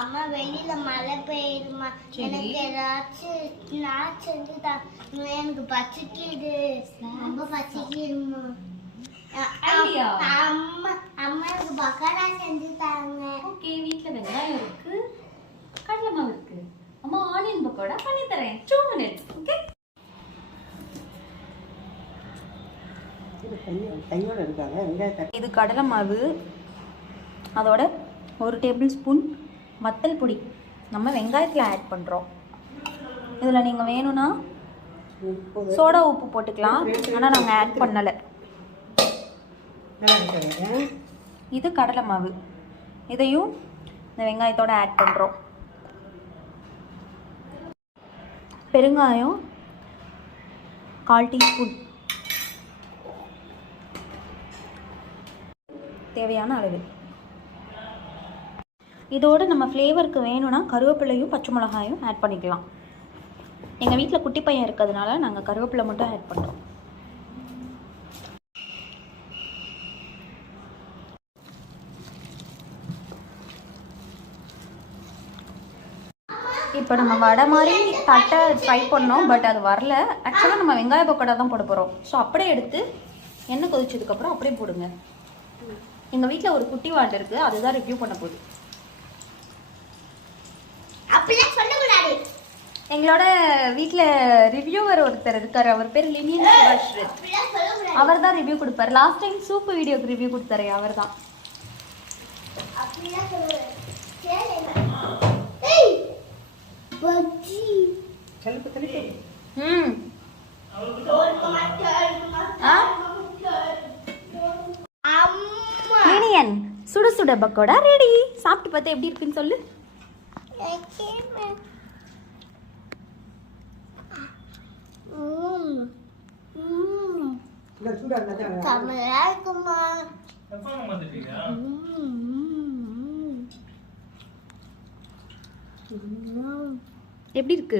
அம்மா வெளியில மழை பெய்யுமா, எனக்கு ஏதாச்சும் நான் செஞ்சு தான், எனக்கு பசிக்குது, ரொம்ப பசிக்குதுமா. அம்மா அம்மா எனக்கு பக்கோடா செஞ்சு தாங்க. ஓகே, வீட்ல வெங்காயம் இருக்கு, கடலை மாவு இருக்கு. அம்மா ஆனியன் பக்கோடா பண்ணி தரேன். 2 minutes. ஓகே. இது கடலை மாவு, அதோட 1 டேபிள் ஸ்பூன் வத்தல் பொடி நம்ம வெங்காயத்தில் ஆட் பண்ணுறோம். இதில் நீங்கள் வேணும்னா சோடா உப்பு போட்டுக்கலாம், ஆனால் நாங்கள் ஆட் பண்ணலை. இது கடலை மாவு, இதையும் இந்த வெங்காயத்தோடு ஆட் பண்ணுறோம். பெருங்காயம் 1/4 டீஸ்பூன், தேவையான அளவு. இதோடு நம்ம ஃப்ளேவருக்கு வேணும்னா கருவேப்பிலையும் பச்சை மிளகாயும் ஆட் பண்ணிக்கலாம். எங்கள் வீட்டில் குட்டி பையன் இருக்கிறதுனால நாங்கள் கருவேப்பிலை மட்டும் ஆட் பண்ணுறோம். இப்போ நம்ம வடை மாதிரி தட்டை ட்ரை பண்ணோம், பட் அது வரல. ஆக்சுவலாக நம்ம வெங்காய பக்கோடா தான் போட போகிறோம். ஸோ அப்படியே எடுத்து எண்ணெய் கொதிச்சதுக்கப்புறம் அப்படியே போடுங்க. எங்கள் வீட்டில் ஒரு குட்டி வாட்டு இருக்குது, அதுதான் ரிவ்யூ பண்ண போகுது. எங்களோட வீட்டில் ரிவ்யூவர் ஒருத்தர் இருக்கார், அவர் பேர் லினியன் சுபாஷ்ரத். அவர் தான் ரிவ்யூ கொடுப்பார். லாஸ்ட் டைம் சூப்பு வீடியோக்கு ரிவ்யூ கொடுத்தாரு, அவர் தான். லினியன் சுட சுட பக்கோடா ரெடி. சாப்பிட்டு பார்த்தா எப்படி இருக்குன்னு சொல்லு. எப்படி இருக்கு?